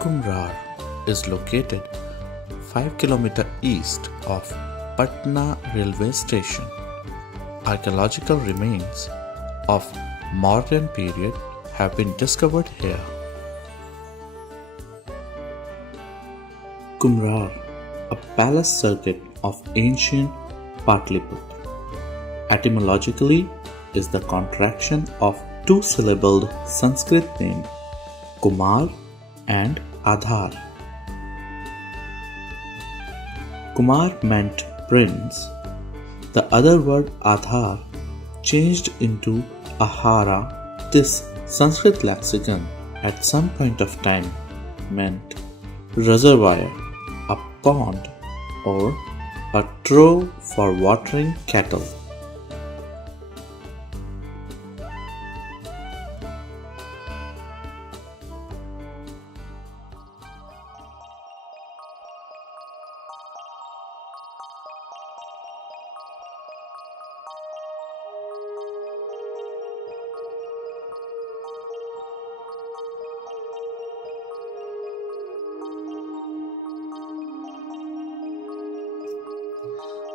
Kumhrar is located 5 km east of Patna railway station. Archaeological remains of Mauryan period have been discovered here. Kumhrar, a palace circuit of ancient Patliputra, etymologically is the contraction of two-syllabled Sanskrit name Kumar and Adhar. Kumar meant prince. The other word Adhar changed into Ahara. This Sanskrit lexicon at some point of time meant reservoir, a pond, or a trough for watering cattle.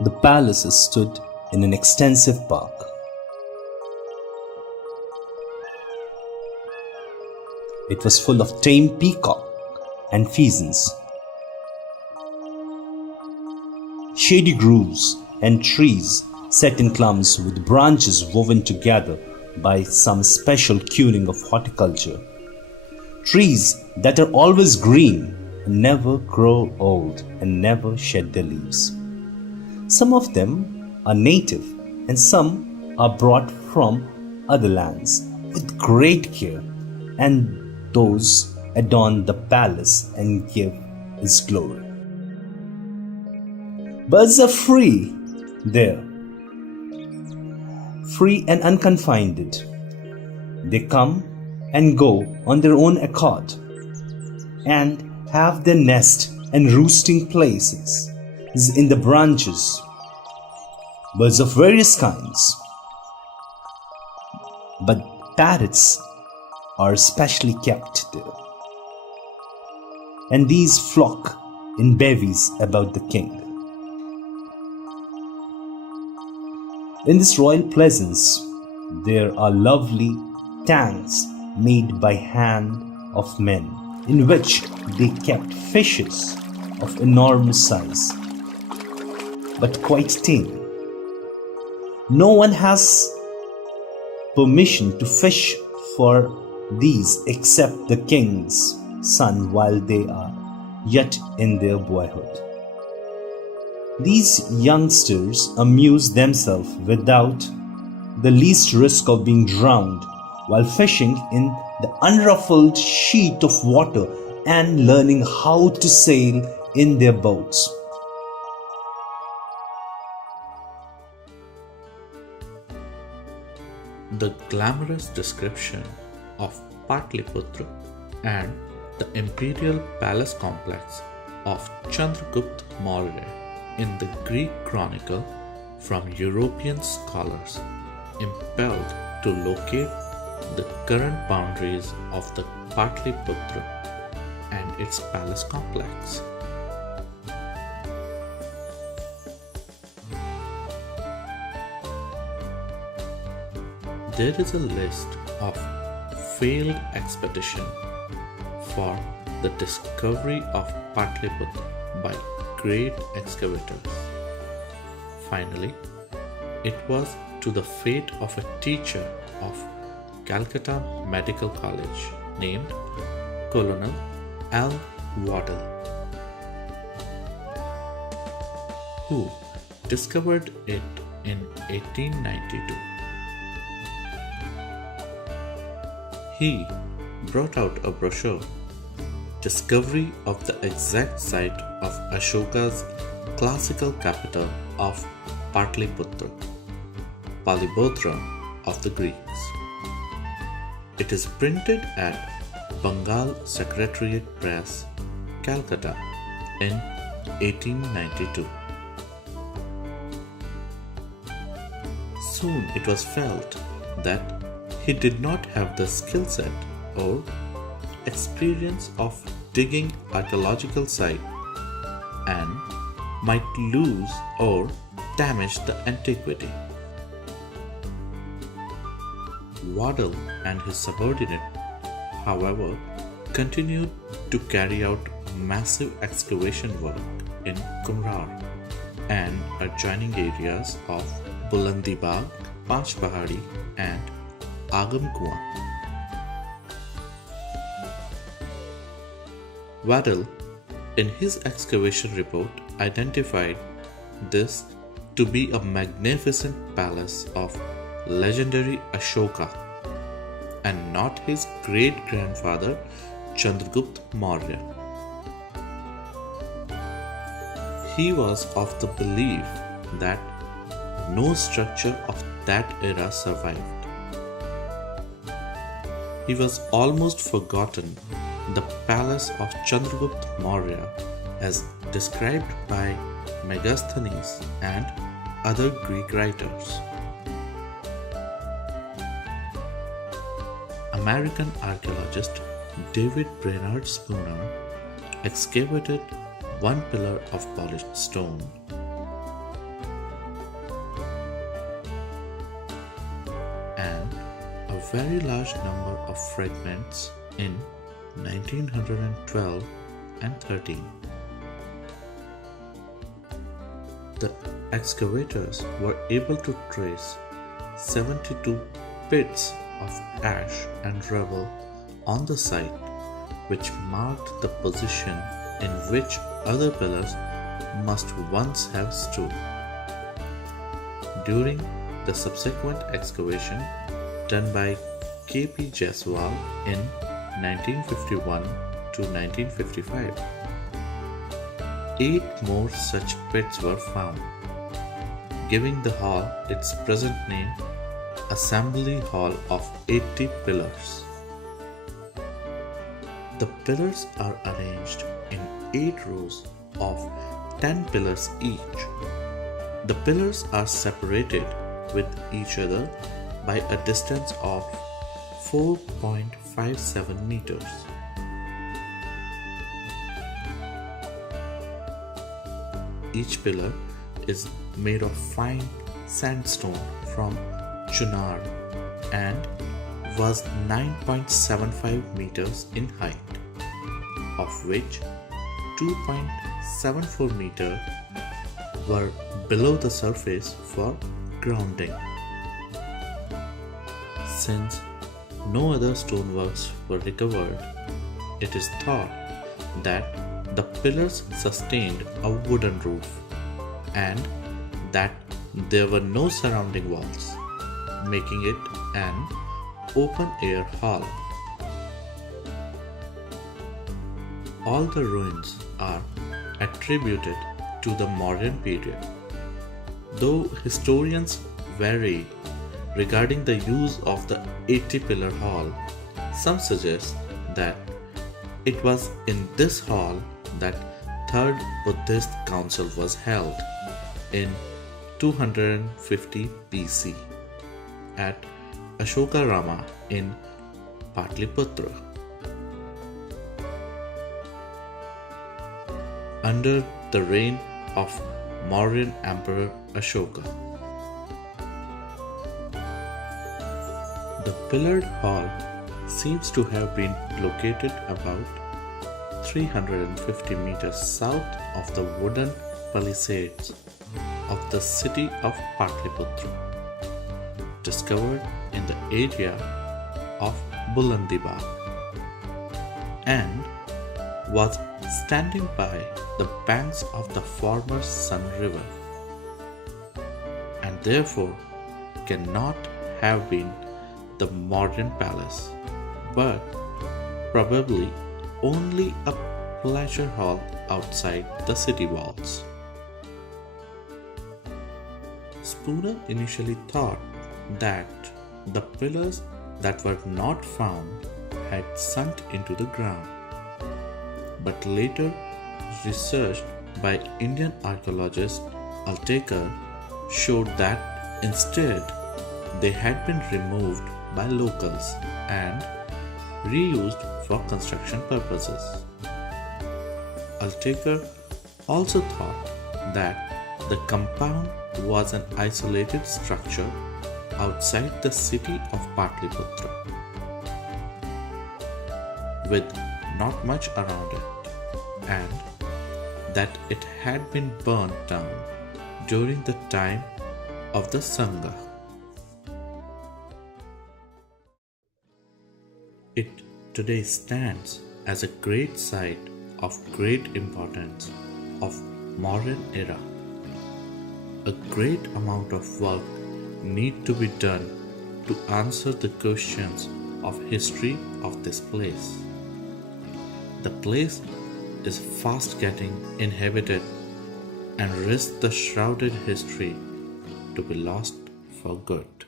The palace stood in an extensive park. It was full of tame peacock and pheasants, shady groves and trees set in clumps with branches woven together by some special curing of horticulture. Trees that are always green and never grow old and never shed their leaves. Some of them are native and some are brought from other lands with great care, and those adorn the palace and give its glory. Birds are free there, free and unconfined. They come and go on their own accord and have their nest and roosting places in the branches. Birds of various kinds, but parrots are specially kept there, and these flock in bevies about the king. In this royal presence, there are lovely tanks made by hand of men, in which they kept fishes of enormous size, but quite tame. No one has permission to fish for these except the king's son while they are yet in their boyhood. These youngsters amuse themselves without the least risk of being drowned while fishing in the unruffled sheet of water and learning how to sail in their boats. The glamorous description of Patliputra and the imperial palace complex of Chandragupta Maurya in the Greek chronicle from European scholars impelled to locate the current boundaries of the Patliputra and its palace complex. There is a list of failed expedition for the discovery of Patliputra by great excavators. Finally, it was to the fate of a teacher of Calcutta Medical College named Colonel L. Waddell, who discovered it in 1892. He brought out a brochure, Discovery of the Exact Site of Ashoka's classical capital of Patliputra, Patliputra of the Greeks. It is printed at Bengal Secretariat Press, Calcutta in 1892. Soon it was felt that he did not have the skill set or experience of digging archaeological site and might lose or damage the antiquity. Waddell and his subordinate, however, continued to carry out massive excavation work in Kumhrar and adjoining areas of Bulandibagh, Panch Pahadi and Agam Kuan. Waddell, in his excavation report, identified this to be a magnificent palace of legendary Ashoka and not his great-grandfather Chandragupta Maurya. He was of the belief that no structure of that era survived. He was almost forgotten the palace of Chandragupta Maurya as described by Megasthenes and other Greek writers. American archaeologist David Brainerd Spooner excavated one pillar of polished stone. And a very large number of fragments in 1912 and 13. The excavators were able to trace 72 pits of ash and rubble on the site, which marked the position in which other pillars must once have stood. During the subsequent excavation done by K.P. Jaiswal in 1951 to 1955, 8 more such pits were found, giving the hall its present name, Assembly Hall of 80 Pillars. The pillars are arranged in 8 rows of 10 pillars each. The pillars are separated with each other by a distance of 4.57 meters. Each pillar is made of fine sandstone from Chunar and was 9.75 meters in height, of which 2.74 meters were below the surface for grounding. Since no other stoneworks were recovered, it is thought that the pillars sustained a wooden roof and that there were no surrounding walls, making it an open-air hall. All the ruins are attributed to the Mauryan period, though historians vary regarding the use of the 80-pillar hall. Some suggest that it was in this hall that Third Buddhist Council was held in 250 BC at Ashoka Rama in Patliputra. Under the reign of Mauryan Emperor Ashoka. The pillared hall seems to have been located about 350 meters south of the wooden palisades of the city of Patliputra, discovered in the area of Bulandibagh, and was standing by the banks of the former Sun River, and therefore cannot have been the Mauryan palace, but probably only a pleasure hall outside the city walls. Spooner initially thought that the pillars that were not found had sunk into the ground, but later research by Indian archaeologist Altekar showed that instead they had been removed by locals and reused for construction purposes. Altaker also thought that the compound was an isolated structure outside the city of Patliputra, with not much around it, and that it had been burnt down during the time of the Sangha. It today stands as a great site of great importance of modern era. A great amount of work need to be done to answer the questions of history of this place. The place is fast getting inhabited and risks the shrouded history to be lost for good.